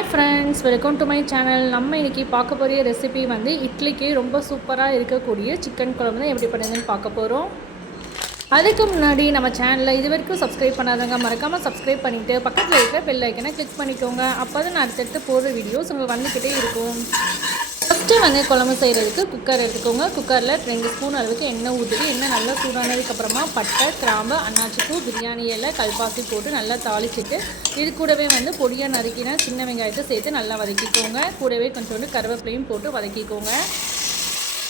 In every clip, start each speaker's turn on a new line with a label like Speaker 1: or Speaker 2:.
Speaker 1: Friends welcome to my channel நம்ம இன்றைக்கி பார்க்க போகிற ரெசிபி வந்து இட்லிக்கு ரொம்ப சூப்பராக இருக்கக்கூடிய சிக்கன் குழம்பு தான் எப்படி பண்ணுதுன்னு பார்க்க போகிறோம். அதுக்கு முன்னாடி நம்ம சேனலில் இது வரைக்கும் சப்ஸ்கிரைப் பண்ணாதவங்க மறக்காமல் சப்ஸ்கிரைப் பண்ணிவிட்டு பக்கத்தில் இருக்கிற பெல் ஐக்கனை கிளிக் பண்ணிக்கோங்க. அப்போ தான் நான் அடுத்தடுத்து போடுற வீடியோஸ் உங்களுக்கு வந்துக்கிட்டே இருக்கும். ஃபஸ்ட்டு வந்து குழம்பு செய்கிறதுக்கு குக்கர் எடுத்துக்கோங்க. குக்கரில் ரெண்டு ஸ்பூன் அளவுக்கு எண்ணெய் ஊற்றிட்டு எண்ணெய் நல்லா சூடானதுக்கப்புறமா பட்டை கிராம்பு அன்னாச்சிப்பூ பிரியாணி இலை கல்பாசி போட்டு நல்லா தாளிச்சிட்டு இது கூடவே வந்து பொடியாக நறுக்கின சின்ன வெங்காயத்தை சேர்த்து நல்லா வதக்கிக்கோங்க. கூடவே கொஞ்சோண்டு கருவேப்பிலையும் போட்டு வதக்கிக்கோங்க.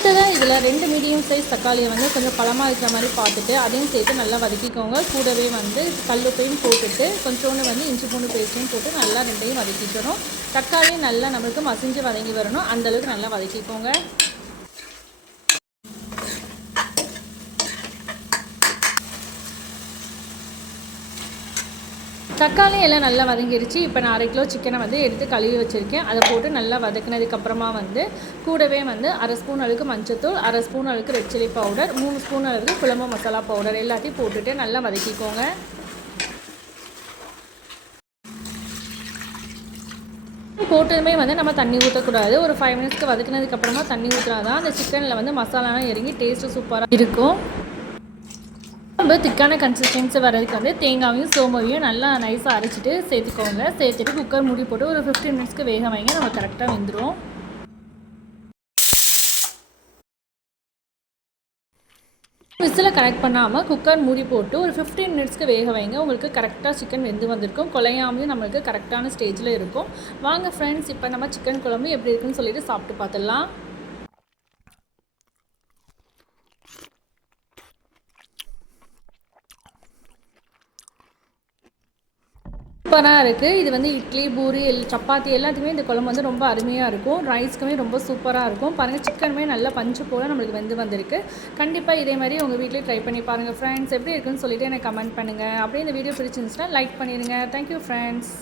Speaker 1: அடுத்ததாக இதில் ரெண்டு மீடியம் சைஸ் தக்காளியை வந்து கொஞ்சம் பழமாக இருக்கிற மாதிரி பார்த்துட்டு அதையும் சேர்த்து நல்லா வதக்கிக்கோங்க. கூடவே வந்து கல்லுப்பையும் போட்டுட்டு கொஞ்சோண்டு வந்து இஞ்சி பூண்டு பேஸ்ட்டையும் போட்டு நல்லா ரெண்டையும் வதக்கிக்கணும். தக்காளியும் நல்லா நம்மளுக்கு மசிஞ்சு வதங்கி வரணும். அந்தளவுக்கு நல்லா வதக்கிக்கோங்க. தக்காளி எல்லாம் நல்லா வதங்கிருச்சு. இப்போ நான் அரை கிலோ சிக்கனை வந்து எடுத்து கழுவி வச்சுருக்கேன். அதை போட்டு நல்லா வதக்கினதுக்கப்புறமா வந்து கூடவே வந்து அரை ஸ்பூன் அளவுக்கு மஞ்சத்தூள் அரை ஸ்பூன் அளவுக்கு ரெட் சில்லி பவுடர் மூணு ஸ்பூன் அளவுக்கு குழம்பு மசாலா பவுடர் எல்லாத்தையும் போட்டுட்டு நல்லா வதக்கிக்கோங்க. போட்டதுமே வந்து நம்ம தண்ணி ஊற்றக்கூடாது ஒரு ஃபைவ் மினிட்ஸ்க்கு வதக்கினதுக்கப்புறமா தண்ணி ஊற்றினா தான் அந்த சிக்கனில் வந்து மசாலாலாம் இறங்கி டேஸ்ட்டு சூப்பராக இருக்கும். ரொம்ப திக்கான கன்சிஸ்டன்சி வர்றதுக்கு வந்து தேங்காயும் சோம்பையும் நல்லா நைஸாக அரைச்சிட்டு சேர்த்துக்கோங்க. சேர்த்துட்டு குக்கர் மூடி போட்டு ஒரு ஃபிஃப்டீன் மினிட்ஸ்க்கு வேக வைங்க. நம்ம கரெக்டாக வெந்துடும் விசில் கனெக்ட் பண்ணாமல் குக்கர் மூடி போட்டு ஒரு ஃபிஃப்டீன் மினிட்ஸ்க்கு வேக வைங்க. உங்களுக்கு கரெக்டாக சிக்கன் வெந்து வந்திருக்கும். குலையாமையும் நம்மளுக்கு கரெக்டான ஸ்டேஜில் இருக்கும். வாங்க ஃப்ரெண்ட்ஸ் இப்போ நம்ம சிக்கன் குழம்பு எப்படி இருக்குன்னு சொல்லிட்டு சாப்பிட்டு பார்த்துடலாம். சூப்பராக இருக்குது இது வந்து இட்லி பூரி எல் சப்பாத்தி எல்லாத்துக்குமே இந்த குழம்பு வந்து ரொம்ப அருமையாக இருக்கும். ரைஸ்க்குமே ரொம்ப சூப்பராக இருக்கும். பாருங்கள் சிக்கனுமே நல்லா பஞ்சு போல் நம்மளுக்கு வெந்து வந்திருக்கு. கண்டிப்பாக இதே மாதிரி உங்கள் வீட்டிலே ட்ரை பண்ணி பாருங்கள் ஃப்ரெண்ட்ஸ் எப்படி இருக்குன்னு சொல்லிவிட்டு எனக்கு கமெண்ட் பண்ணுங்கள் அப்படியே இந்த வீடியோ பிடிச்சிருந்துச்சுன்னா லைக் பண்ணிடுங்க. Thank you friends